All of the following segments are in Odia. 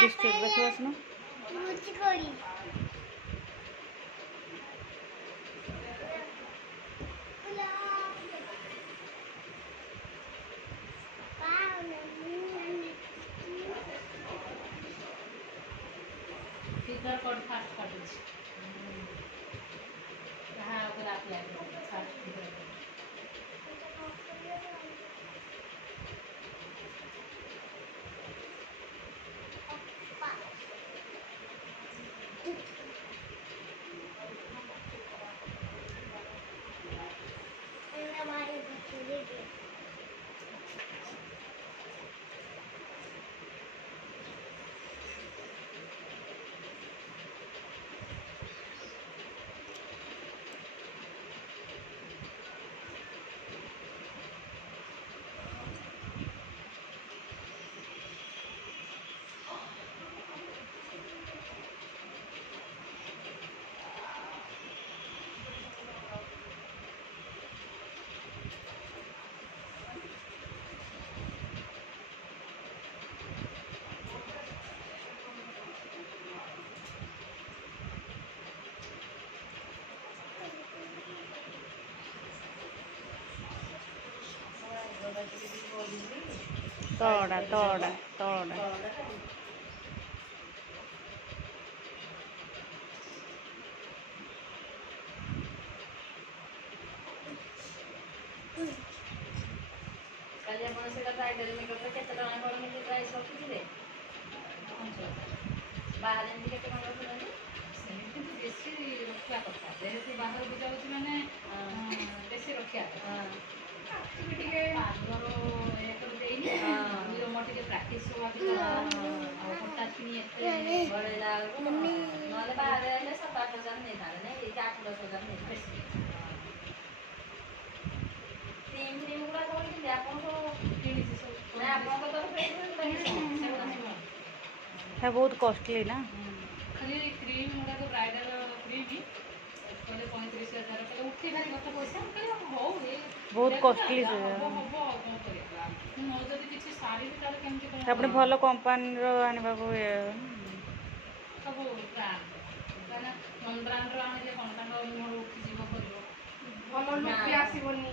डिस्ट्रिक्ट देखो आसना फिगर कोड फास्ट कर दे कहाँ अगर आप लगे फास्ट फिगर तोड़ा तोड़ा तोड़ा कल अपन से ब्राइडल मेकअप रे केते टका कर मिले प्राइस रखिथिले बाहर एमती केते टका रखुछन्ती सेमती तो बेसी रखिया କଥା जेहेतु बाहर को जाउछि माने बेसी रखिया ଟିକେ ପାର୍ଲର ଏକରୁ ଦେଇନି ଦୁଇର ମୋର ଟିକେ ପ୍ରାକ୍ଟିସ୍ ହବାକୁ ଆଉ ହଠାତ୍ କିନି ଏତେ ବଢ଼େଇଲା ବେଳକୁ ନହେଲେ ବାହାରେ ହେଲେ 7-8 ହଜାର ନେଇଥାନ୍ତେ ନାଇଁ 8-10 ହଜାର ନେଇଥାନ୍ତେ କ୍ରିମ୍ ଫ୍ରିମ୍ ଗୁଡ଼ା କ'ଣ କିଣିଲେ ଆପଣ ସବୁ କିଣିଛି ସବୁ ନା ଆପଣଙ୍କ ତରଫରୁ है बहुत कॉस्टली ना ଖାଲି କ୍ରିମ୍ ଗୁଡ଼ାକ ବ୍ରାଇଡ଼ାଲ୍ କ୍ରିମ୍ କହିଲେ 35,000 କହିଲେ ଉଠି ଭାରି କଥା ପଇସା କହିଲେ ହଉ बहुत कॉस्टली ହବ ହବ କ'ଣ କରିବା ମୋର ଯଦି କିଛି ଶାଢ଼ୀ ତାହେଲେ କେମିତି କ'ଣ अपने भल कंपानी आने को ସବୁ ବ୍ରାଣ୍ଡ କାହିଁକିନା ନନ୍ ବ୍ରାଣ୍ଡର ଆଣିଲେ କ'ଣ ତାଙ୍କ ମୁହଁରୁ ଉଠିଯିବ କରିବ ଭଲ ଲୁକ୍ ବି ଆସିବନି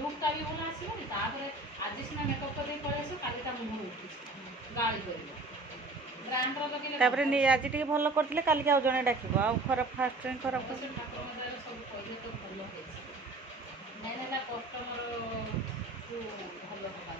ଲୁକ୍ଟା ବି ଭଲ ଆସିବନି ତାପରେ ଆଜି ସିନା ମେକଅପ୍ କରିଦେଇ ପଳେଇ ଆସିବ କାଲି ତା ମୁହଁରୁ ଉଠିଛି ଗାଳି କରିବ ବ୍ରାଣ୍ଡର ଲଗେଇଲେ तापर आज टी भल करते काली आउ जड़े डाक खराब फास्ट खराब ଅବଶ୍ୟ ଠାକୁରଙ୍କ ଦୟାରୁ ସବୁ କହିଲେ ତ ଭଲ ହେଇଛି ମେନ୍ ହେଲା କଷ୍ଟମରକୁ ଭଲ ହେବା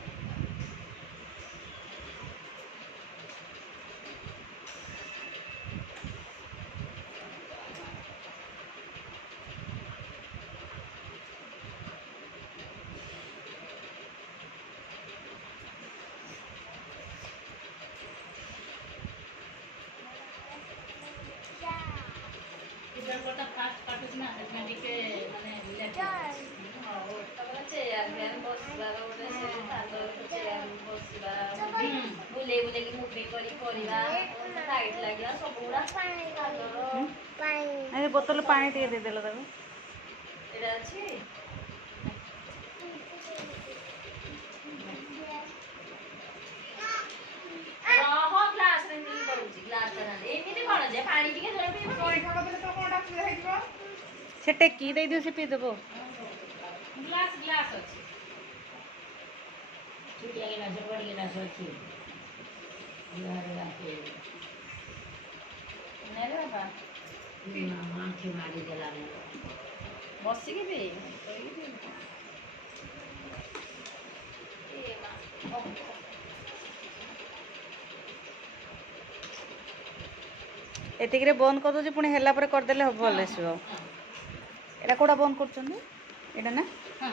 ଫିଗରଟା ଫାଷ୍ଟ କାଟୁଛି ନା ସେଥିପାଇଁ ଟିକେ ମାନେ ଚେୟାର ଫ୍ୟାନ୍ ବସିବାର ଗୋଟେ ସେ ତାଙ୍କର ଚେୟାର ବସିବା ବୁଲେଇ ବୁଲେଇକି ମୁଭି କରି କରିବା ଲାଇଟ୍ ଲାଗିବା ସବୁଗୁଡ଼ା ତାଙ୍କର बोतल पानी टे देदेल तक ଏଇଟା ଅଛି ହଁ ଗ୍ଲାସରେ ଏମିତି କରୁଛି ଗ୍ଲାସଟା ଏମିତି କ'ଣ ଯେ ପାଣି ଟିକେ ଧର से टेकी दे दियो से पी देबो ग्लास ग्लास ଅଛି छुटिया गिलास बड़ी गिलास अच्छी ନେଲେ ବାବା आँखें मारी जलाने ବସିକି ବି ଶୋଇକି ବି ଏ ମା एतिक बंद कर दो पुणी है करदे हम भल आसो एटा कौटा बंद कर ना ହଁ